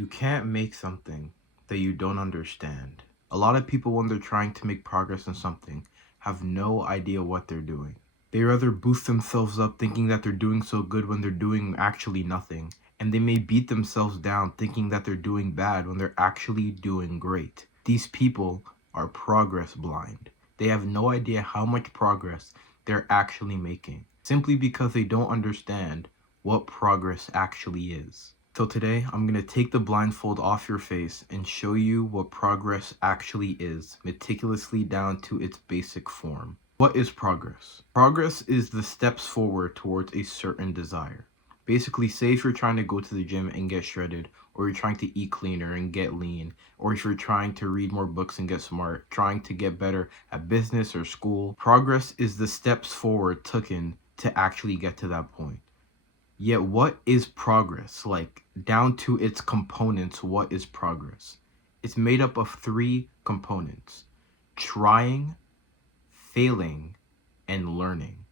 You can't make something that you don't understand. A lot of people, when they're trying to make progress in something, have no idea what they're doing. They rather boost themselves up thinking that they're doing so good when they're doing actually nothing. And they may beat themselves down thinking that they're doing bad when they're actually doing great. These people are progress blind. They have no idea how much progress they're actually making, simply because they don't understand what progress actually is. So today, I'm going to take the blindfold off your face and show you what progress actually is, meticulously down to its basic form. What is progress? Progress is the steps forward towards a certain desire. Basically, say if you're trying to go to the gym and get shredded, or you're trying to eat cleaner and get lean, or if you're trying to read more books and get smart, trying to get better at business or school, progress is the steps forward taken to actually get to that point. Yet what is progress? Like, down to its components, what is progress? It's made up of three components: trying, failing, and learning.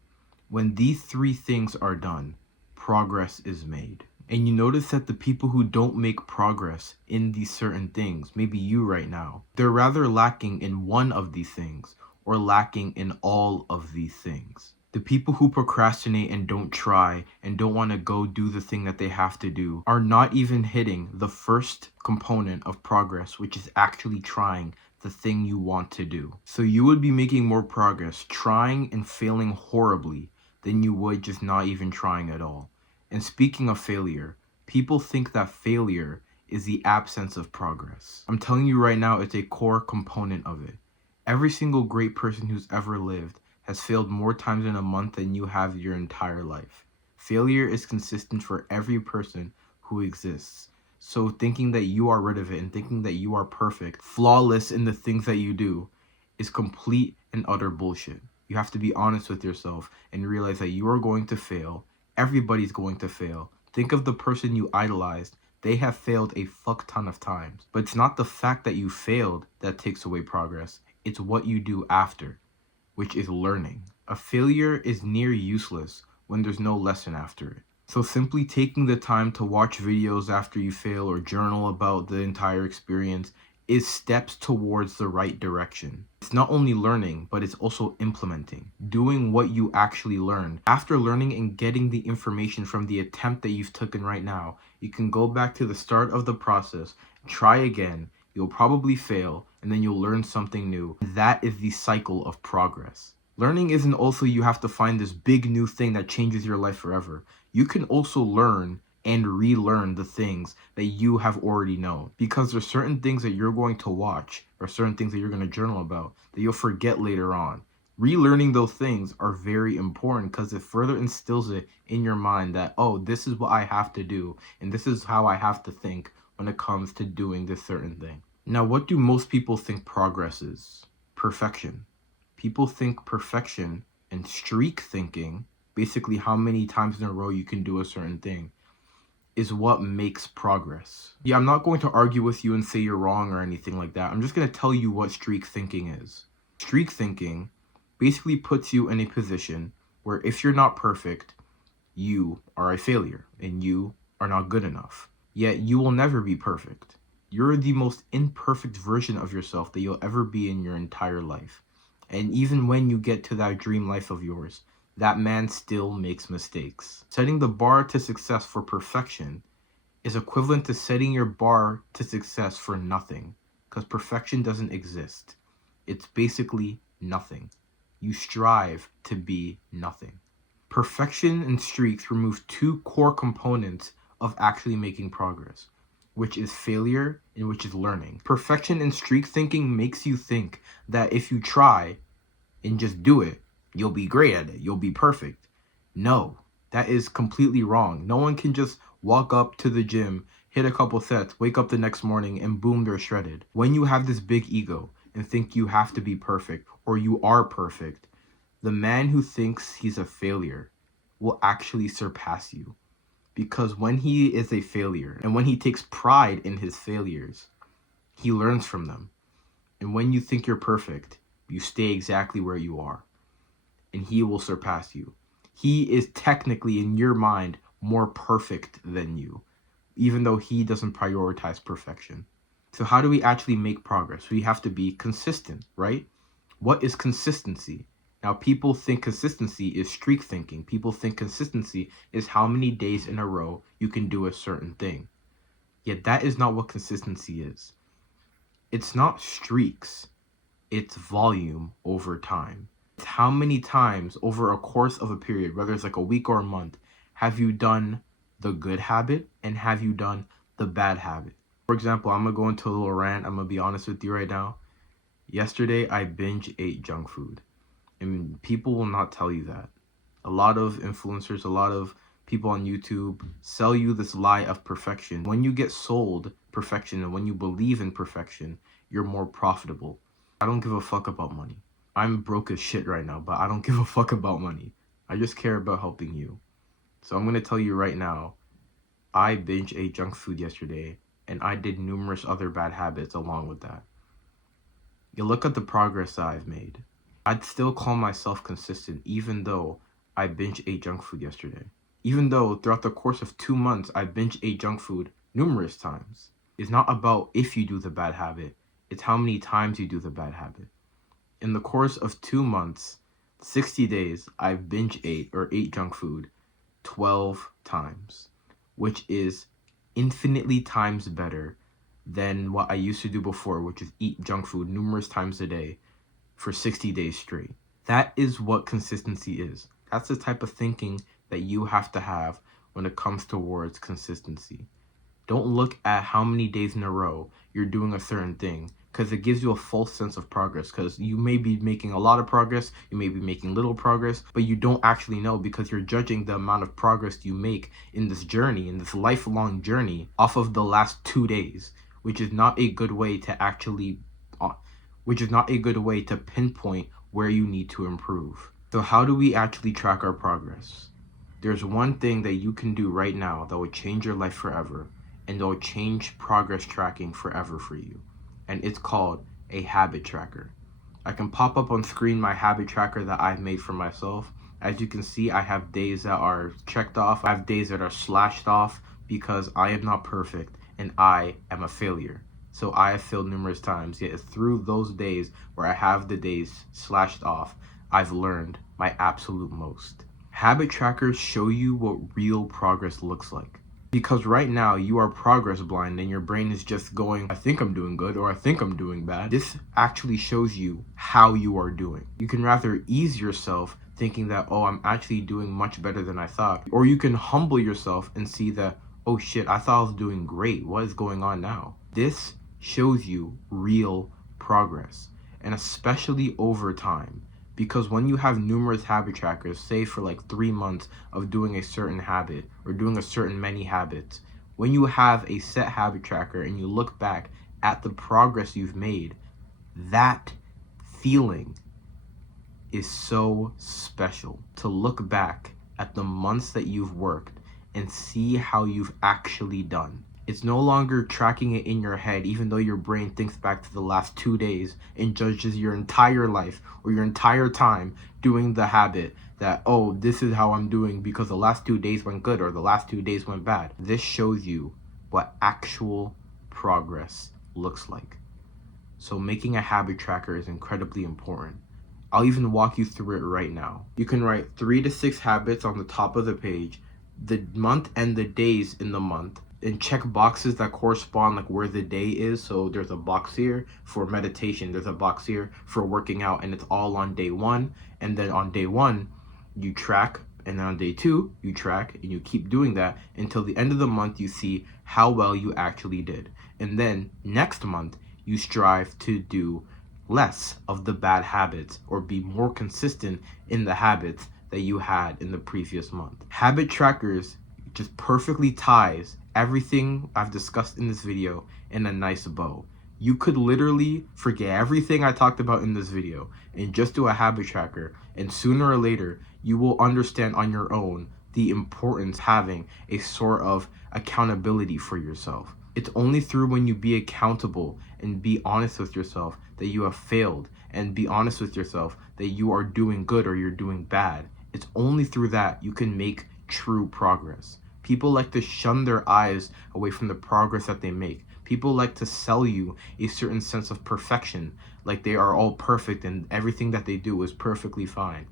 When these three things are done, progress is made. And you notice that the people who don't make progress in these certain things, maybe you right now, they're rather lacking in one of these things or lacking in all of these things. The people who procrastinate and don't try and don't want to go do the thing that they have to do are not even hitting the first component of progress, which is actually trying the thing you want to do. So you would be making more progress trying and failing horribly than you would just not even trying at all. And speaking of failure, people think that failure is the absence of progress. I'm telling you right now, it's a core component of it. Every single great person who's ever lived has failed more times in a month than you have your entire life. Failure is consistent for every person who exists. So thinking that you are rid of it and thinking that you are perfect, flawless in the things that you do, is complete and utter bullshit. You have to be honest with yourself and realize that you are going to fail. Everybody's going to fail. Think of the person you idolized. They have failed a fuck ton of times. But it's not the fact that you failed that takes away progress. It's what you do after, which is learning. A failure is near useless when there's no lesson after it. So simply taking the time to watch videos after you fail or journal about the entire experience is steps towards the right direction. It's not only learning, but it's also implementing, doing what you actually learned. After learning and getting the information from the attempt that you've taken right now, you can go back to the start of the process, try again, you'll probably fail, and then you'll learn something new. That is the cycle of progress. Learning isn't also you have to find this big new thing that changes your life forever. You can also learn and relearn the things that you have already known. Because there's certain things that you're going to watch or certain things that you're going to journal about that you'll forget later on. Relearning those things are very important because it further instills it in your mind that, oh, this is what I have to do and this is how I have to think when it comes to doing this certain thing. Now, what do most people think progress is? Perfection. People think perfection and streak thinking, basically how many times in a row you can do a certain thing, is what makes progress. Yeah, I'm not going to argue with you and say you're wrong or anything like that. I'm just going to tell you what streak thinking is. Streak thinking basically puts you in a position where if you're not perfect, you are a failure and you are not good enough. Yet you will never be perfect. You're the most imperfect version of yourself that you'll ever be in your entire life. And even when you get to that dream life of yours, that man still makes mistakes. Setting the bar to success for perfection is equivalent to setting your bar to success for nothing, because perfection doesn't exist. It's basically nothing. You strive to be nothing. Perfection and streaks remove two core components of actually making progress, which is failure and which is learning. Perfection and streak thinking makes you think that if you try and just do it, you'll be great at it. You'll be perfect. No, that is completely wrong. No one can just walk up to the gym, hit a couple sets, wake up the next morning, and boom, they're shredded. When you have this big ego and think you have to be perfect or you are perfect, the man who thinks he's a failure will actually surpass you. Because when he is a failure and when he takes pride in his failures, he learns from them. And when you think you're perfect, you stay exactly where you are. And he will surpass you. He is technically, in your mind, more perfect than you. even though he doesn't prioritize perfection. So how do we actually make progress? We have to be consistent, right? What is consistency? Now, people think consistency is streak thinking. People think consistency is how many days in a row you can do a certain thing. Yet that is not what consistency is. It's not streaks, it's volume over time. It's how many times over a course of a period, whether it's like a week or a month, have you done the good habit and have you done the bad habit? For example, I'm going to go into a little rant. I'm going to be honest with you right now. Yesterday, I binge ate junk food. And people will not tell you that. A lot of influencers, a lot of people on YouTube sell you this lie of perfection. When you get sold perfection and when you believe in perfection, you're more profitable. I don't give a fuck about money. I'm broke as shit right now, but I don't give a fuck about money. I just care about helping you. So I'm going to tell you right now, I binge ate junk food yesterday, and I did numerous other bad habits along with that. You look at the progress that I've made. I'd still call myself consistent even though I binge ate junk food yesterday. Even though throughout the course of 2 months I binge ate junk food numerous times. It's not about if you do the bad habit, it's how many times you do the bad habit. In the course of 2 months, 60 days, I've binge ate or ate junk food 12 times, which is infinitely times better than what I used to do before, which is eat junk food numerous times a day for 60 days straight. That is what consistency is. That's the type of thinking that you have to have when it comes towards consistency. Don't look at how many days in a row you're doing a certain thing, because it gives you a false sense of progress, because you may be making a lot of progress, you may be making little progress, but you don't actually know because you're judging the amount of progress you make in this journey, in this lifelong journey, off of the last 2 days, which is not a good way to pinpoint where you need to improve. So how do we actually track our progress? There's one thing that you can do right now that will change your life forever, and that will change progress tracking forever for you. And it's called a habit tracker. I can pop up on screen my habit tracker that I've made for myself. As you can see, I have days that are checked off. I have days that are slashed off because I am not perfect and I am a failure. So I have failed numerous times, yet it's through those days where I have the days slashed off, I've learned my absolute most. Habit trackers show you what real progress looks like. Because right now you are progress blind and your brain is just going, I think I'm doing good or I think I'm doing bad. This actually shows you how you are doing. You can rather ease yourself thinking that, oh, I'm actually doing much better than I thought. Or you can humble yourself and see that, oh shit, I thought I was doing great. What is going on now? This shows you real progress, and especially over time. Because when you have numerous habit trackers, say for like 3 months of doing a certain habit or doing a certain many habits, when you have a set habit tracker and you look back at the progress you've made, that feeling is so special. To look back at the months that you've worked and see how you've actually done. It's no longer tracking it in your head, even though your brain thinks back to the last 2 days and judges your entire life or your entire time doing the habit that, oh, this is how I'm doing because the last 2 days went good or the last 2 days went bad. This shows you what actual progress looks like. So making a habit tracker is incredibly important. I'll even walk you through it right now. You can write 3 to 6 habits on the top of the page, the month and the days in the month, and check boxes that correspond like where the day is. So there's a box here for meditation, there's a box here for working out, and it's all on day 1. And then on day 1 you track, and then on day 2 you track, and you keep doing that until the end of the month you see how well you actually did. And then next month you strive to do less of the bad habits or be more consistent in the habits that you had in the previous month. Habit trackers just perfectly ties everything I've discussed in this video in a nice bow. You could literally forget everything I talked about in this video and just do a habit tracker, and sooner or later you will understand on your own the importance of having a sort of accountability for yourself. It's only through when you be accountable and be honest with yourself that you have failed, and be honest with yourself that you are doing good or you're doing bad. It's only through that you can make true progress. People like to shun their eyes away from the progress that they make. People like to sell you a certain sense of perfection, like they are all perfect and everything that they do is perfectly fine.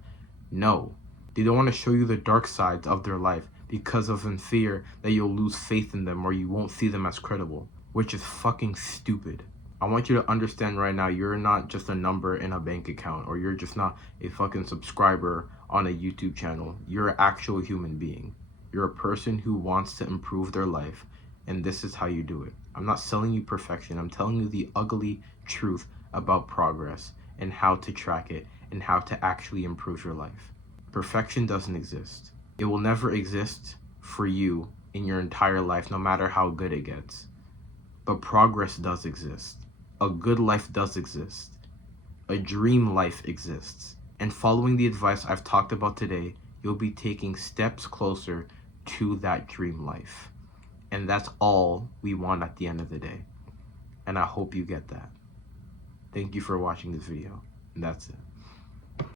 No. They don't want to show you the dark sides of their life because of in fear that you'll lose faith in them or you won't see them as credible, which is fucking stupid. I want you to understand right now, you're not just a number in a bank account, or you're just not a fucking subscriber on a YouTube channel. You're an actual human being. You're a person who wants to improve their life, and this is how you do it. I'm not selling you perfection. I'm telling you the ugly truth about progress and how to track it and how to actually improve your life. Perfection doesn't exist. It will never exist for you in your entire life, no matter how good it gets. But progress does exist. A good life does exist. A dream life exists. And following the advice I've talked about today, you'll be taking steps closer to that dream life. And that's all we want at the end of the day. And I hope you get that. Thank you for watching this video. And that's it.